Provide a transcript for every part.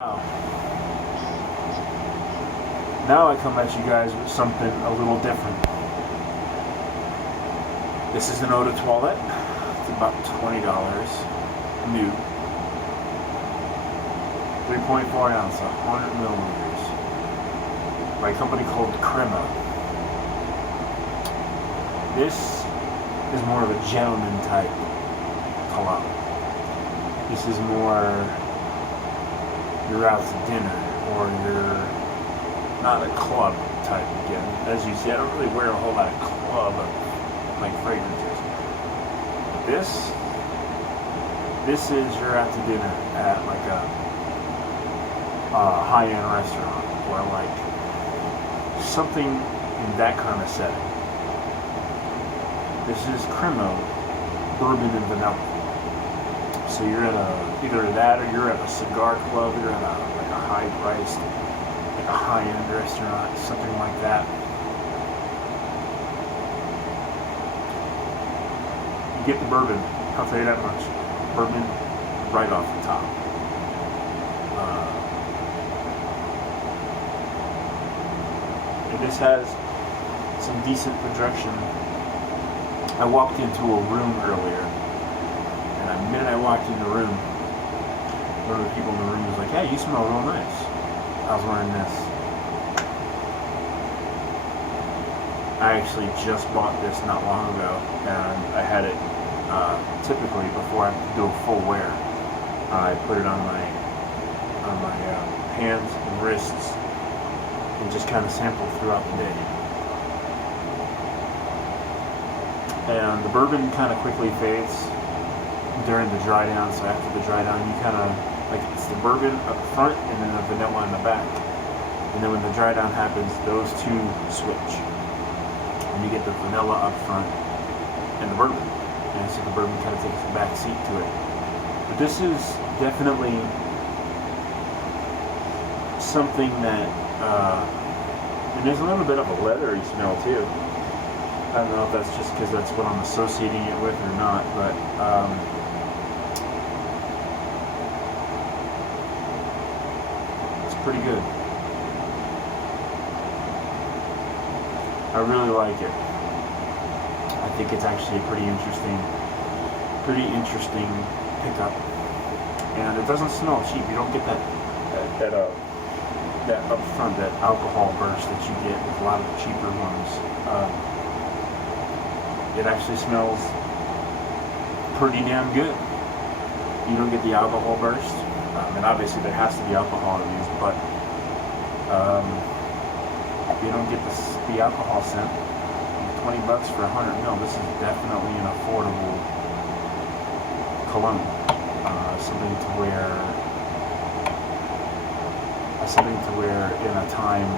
Now I come at you guys with something a little different. This is an eau de toilette. It's about $20 new. 3.4 ounce, 100 milliliters. By a company called Cremo. This is more of a gentleman type cologne. This is more you're out to dinner, or you're not a club type again. As you see, I don't really wear a whole lot of club like fragrances. This is you're out to dinner at like a high-end restaurant, or like something in that kind of setting. This is Cremo, bourbon and vanilla. So you're at either that, or you're at a cigar club, you're at like a high-priced, like a high-end restaurant, something like that. You get the bourbon, I'll tell you that much. Bourbon right off the top. And this has some decent projection. I walked into a room earlier, and the minute I walked in the room, one of the people in the room was like, "Hey, you smell real nice." I was wearing this. I actually just bought this not long ago, and I had it typically before I do a full wear. I put it on my hands and wrists, and just kind of sample throughout the day. And the bourbon kind of quickly fades during the dry down, so after the dry down, you kind of, like, it's the bourbon up front and then the vanilla in the back. And then when the dry down happens, those two switch. And you get the vanilla up front and the bourbon. And so the bourbon kind of takes a back seat to it. But this is definitely something that, and there's a little bit of a leathery smell too. I don't know if that's just because that's what I'm associating it with or not, but it's pretty good. I really like it. I think it's actually a pretty interesting pickup, and it doesn't smell cheap. You don't get that up front, that alcohol burst that you get with a lot of the cheaper ones. It actually smells pretty damn good. You don't get the alcohol burst, and obviously there has to be alcohol in these, but you don't get the alcohol scent. $20 for 100 ml. This is definitely an affordable cologne. Something to wear in a time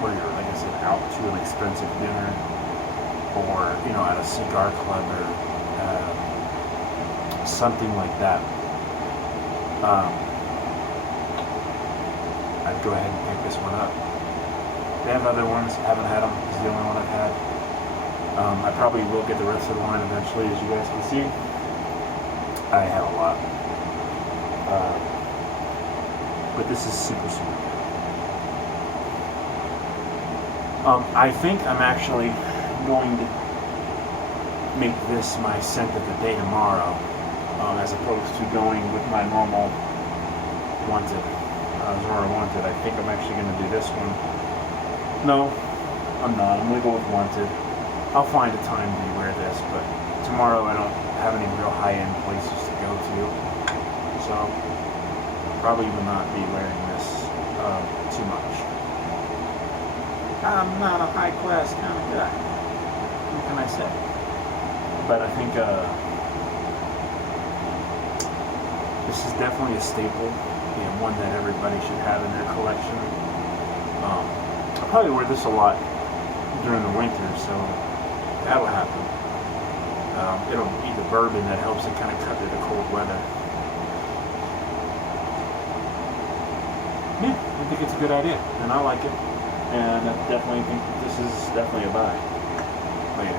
where you're, like I said, out to an expensive dinner, or at a cigar club, or something like that. I'd go ahead and pick this one up. They have other ones. Haven't had them. This is the only one I've had. I probably will get the rest of the line eventually, as you guys can see. I have a lot. But this is super sweet. I think I'm actually going to make this my scent of the day tomorrow, as opposed to going with my normal Wanted. Zora Wanted. I think I'm actually going to do this one. No, I'm not. I'm going to go with Wanted. I'll find a time to wear this, but tomorrow I don't have any real high-end places to go to, so probably will not be wearing this too much. I'm not a high-class kind of guy. What can I say? But I think this is definitely a staple, and one that everybody should have in their collection. I'll probably wear this a lot during the winter, so that'll happen. It'll be the bourbon that helps it kind of cut through the cold weather. Yeah, I think it's a good idea, and I like it. And I definitely think this is definitely a buy. Later.